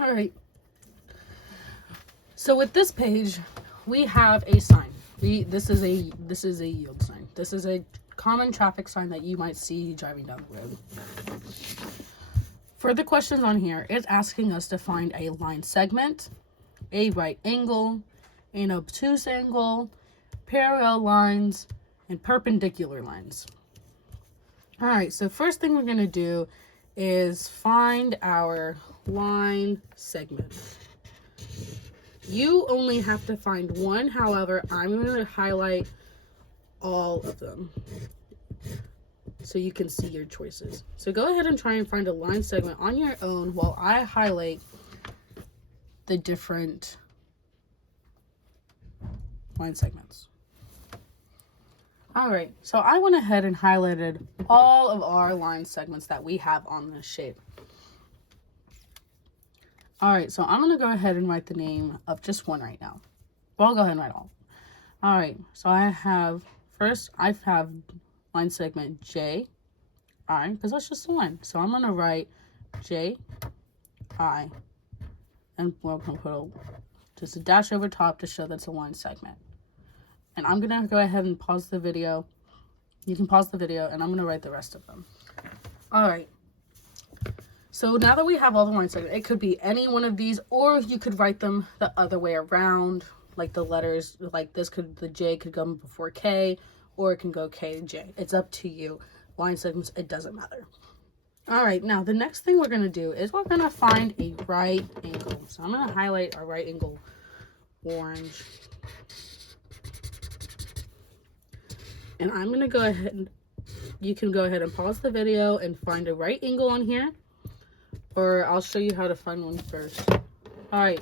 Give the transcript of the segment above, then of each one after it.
All right. So with this page, we have a sign. This is a yield sign. This is a common traffic sign that you might see driving down the road. For the questions on here, it's asking us to find a line segment, a right angle, an obtuse angle, parallel lines, and perpendicular lines. All right, so first thing we're going to do is find our line segment. You only have to find one. However, I'm going to highlight all of them so you can see your choices. So go ahead and try and find a line segment on your own while I highlight the different line segments. All right, so I went ahead and highlighted all of our line segments that we have on this shape. All right, so I'm going to go ahead and write the name of just one right now. Well, I'll go ahead and write all. All right, so I have line segment J, I, because that's just the one. So I'm going to write J, I, and we're going to put just a dash over top to show that's a line segment. And I'm going to go ahead and pause the video. You can pause the video, and I'm going to write the rest of them. All right. So now that we have all the line segments, it could be any one of these, or you could write them the other way around, like the letters, like the J could come before K, or it can go K to J. It's up to you. Line segments, it doesn't matter. All right, now the next thing we're going to do is we're going to find a right angle. So I'm going to highlight our right angle orange. And I'm going to go ahead, you can go ahead and pause the video and find a right angle on here, or I'll show you how to find one first. All right,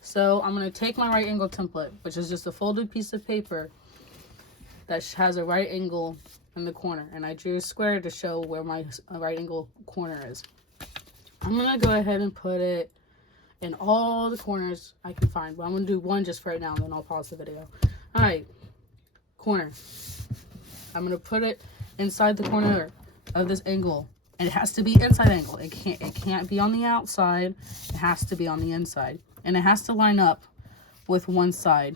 so I'm going to take my right angle template, which is just a folded piece of paper that has a right angle in the corner, and I drew a square to show where my right angle corner is. I'm going to go ahead and put it in all the corners I can find, but I'm going to do one just for right now, and then I'll pause the video. All right, corner. I'm going to put it inside the corner of this angle, and it has to be inside angle. It can't be on the outside. It has to be on the inside, and it has to line up with one side.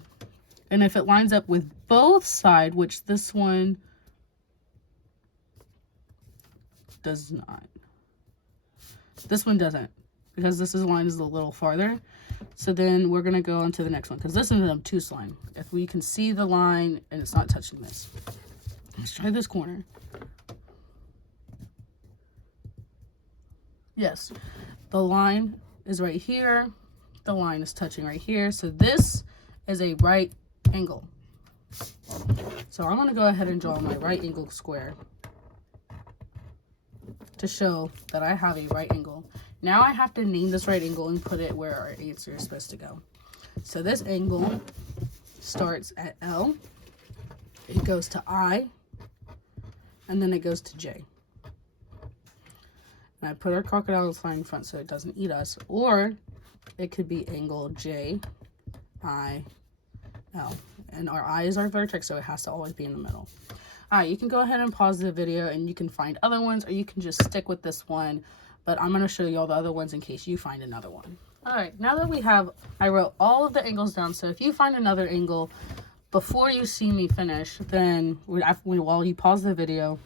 And if it lines up with both sides, which this one does not. This one doesn't, because this line is a little farther. So then we're going to go on to the next one, because this is an obtuse line. If we can see the line and it's not touching this. Let's try this corner. Yes, the line is right here. The line is touching right here. So this is a right angle. So I'm going to go ahead and draw my right angle square to show that I have a right angle. Now I have to name this right angle and put it where our answer is supposed to go. So this angle starts at L, it goes to I, and then it goes to J. And I put our crocodile sign in front so it doesn't eat us, or it could be angle J, I, L. And our I is our vertex, so it has to always be in the middle. All right, you can go ahead and pause the video and you can find other ones, or you can just stick with this one, but I'm going to show you all the other ones in case you find another one. All right, now that I wrote all of the angles down, so if you find another angle before you see me finish, then while you pause the video,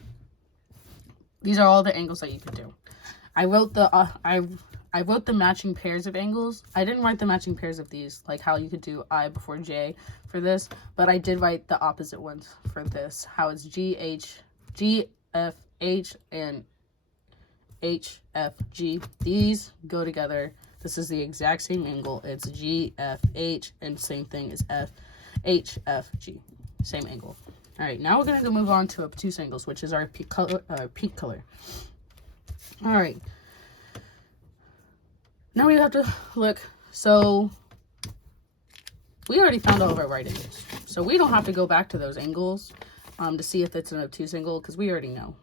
these are all the angles that you could do. I wrote the matching pairs of angles. I didn't write the matching pairs of these, like how you could do I before J for this, but I did write the opposite ones for this, how it's G, H, G, F, H, and H, F, G. These go together. This is the exact same angle. It's G, F, H, and same thing is F, H, F, G. Same angle. All right, now we're going to move on to obtuse angles, which is our peak color. All right. Now we have to look. So we already found all of our right angles. So we don't have to go back to those angles to see if it's an obtuse angle, because we already know.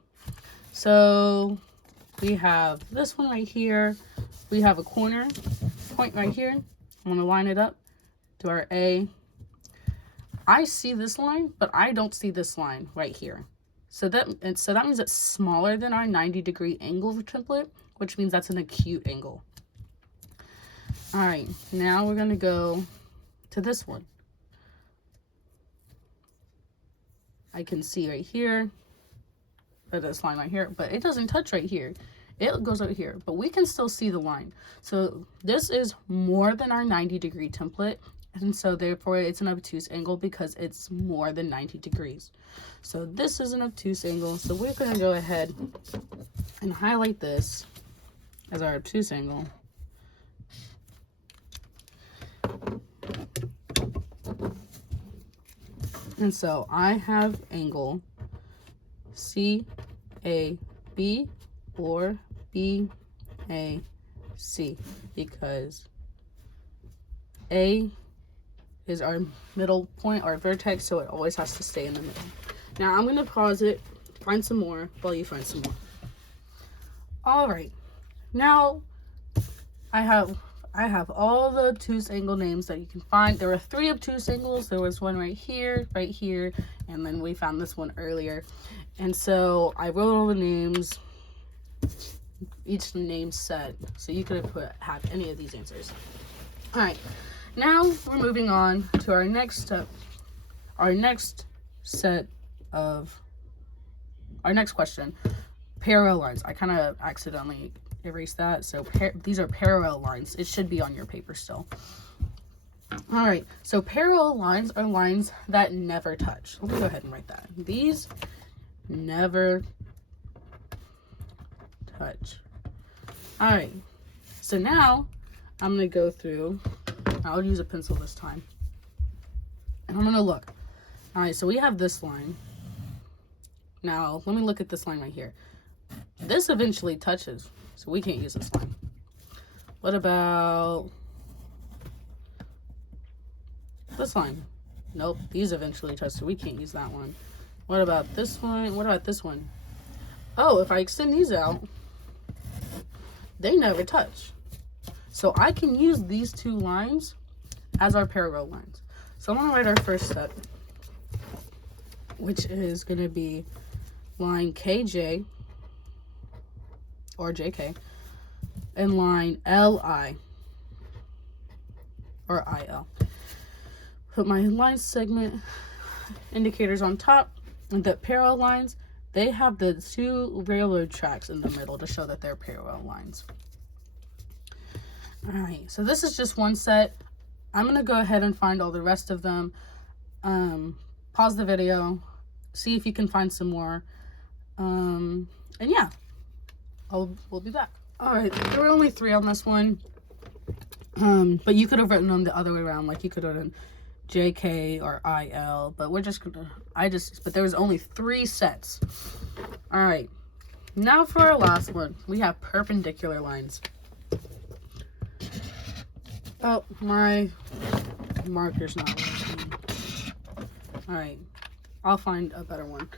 So we have this one right here. We have a corner point right here. I'm going to line it up to our A. I see this line, but I don't see this line right here. So that means it's smaller than our 90-degree angle template, which means that's an acute angle. All right, now we're gonna go to this one. I can see right here, this line right here, but it doesn't touch right here. It goes over here, but we can still see the line. So this is more than our 90-degree template, and so therefore it's an obtuse angle because it's more than 90 degrees. So this is an obtuse angle. So we're gonna go ahead and highlight this as our obtuse angle. And so I have angle CAB or BAC because A is our middle point, our vertex, so it always has to stay in the middle. Now I'm going to pause it, find some more while you find some more. All right, now I have all the obtuse angle names that you can find. There were 3 obtuse angles. There was one right here, and then we found this one earlier. And so I wrote all the names, each name set, so you could have any of these answers. All right, now we're moving on to our next step, our next question, parallel lines. I kind of accidentally erase that. So these are parallel lines. It should be on your paper still. All right, so parallel lines are lines that never touch. Let me go ahead and write that. These never touch. All right, so now I'm gonna go through, I'll use a pencil this time, and I'm gonna look. All right, so we have this line. Now let me look at this line right here. This eventually touches, so we can't use this line. What about this line? Nope, these eventually touch, so we can't use that one. What about this one? What about this one? Oh, if I extend these out, they never touch. So I can use these 2 lines as our parallel lines. So I'm gonna write our first step, which is gonna be line KJ, or JK, and line LI, or IL. Put my line segment indicators on top, and the parallel lines, they have the 2 railroad tracks in the middle to show that they're parallel lines. All right, so this is just one set. I'm gonna go ahead and find all the rest of them. Pause the video, see if you can find some more, and yeah, we'll be back. All right, there were only 3 on this one, but you could have written them the other way around, like you could have done JK or IL, but we're just gonna, but there was only 3 sets. All right, now for our last one, we have perpendicular lines. Oh, my marker's not working. All right, I'll find a better one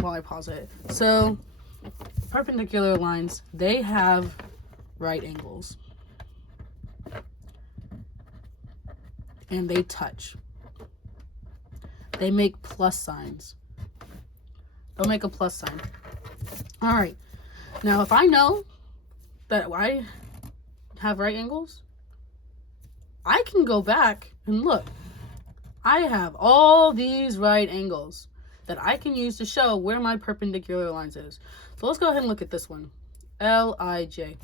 while I pause it. So perpendicular lines, they have right angles and they touch. They make plus signs. They'll make a plus sign. All right, now if I know that I have right angles, I can go back and look. I have all these right angles that I can use to show where my perpendicular lines is. So let's go ahead and look at this one. L-I-J.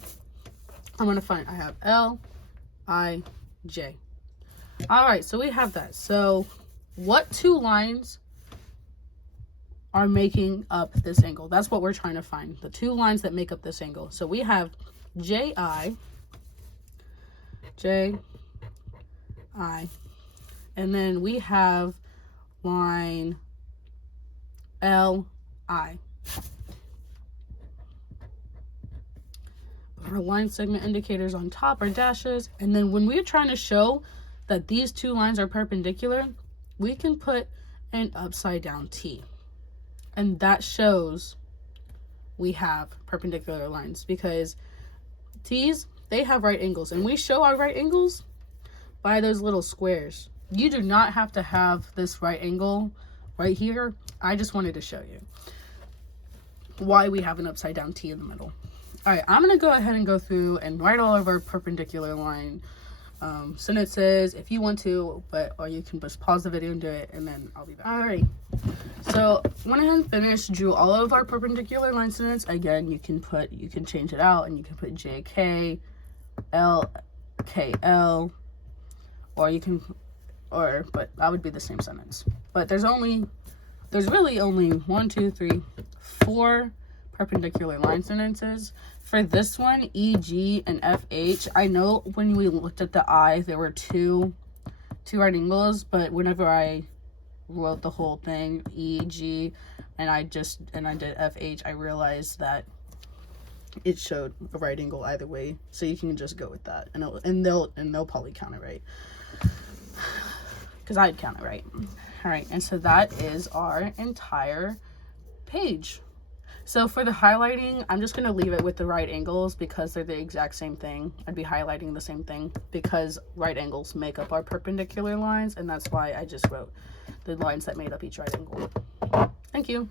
I'm gonna find, I have L-I-J. All right, so we have that. So what 2 lines are making up this angle? That's what we're trying to find. The 2 lines that make up this angle. So we have J-I, J-I, and then we have line L-I. Our line segment indicators on top are dashes, and then when we're trying to show that these 2 lines are perpendicular, we can put an upside down T, and that shows we have perpendicular lines because T's, they have right angles, and we show our right angles by those little squares. You do not have to have this right angle right here. I just wanted to show you why we have an upside down T in the middle. All right, I'm going to go ahead and go through and write all of our perpendicular line sentences if you want to, or you can just pause the video and do it, and then I'll be back. All right, so went ahead and finished, drew all of our perpendicular line sentence. Again, you can change it out, and you can put JK, LKL, but that would be the same sentence. But there's really only 1, 2, 3, 4 perpendicular line sentences. For this one, EG and FH, I know when we looked at the I, there were two right angles, but whenever I wrote the whole thing, EG, and I did FH, I realized that it showed a right angle either way, so you can just go with that, and they'll probably count it right, because I'd count it right. All right, and so that is our entire page. So for the highlighting, I'm just going to leave it with the right angles because they're the exact same thing. I'd be highlighting the same thing because right angles make up our perpendicular lines, and that's why I just wrote the lines that made up each right angle. Thank you.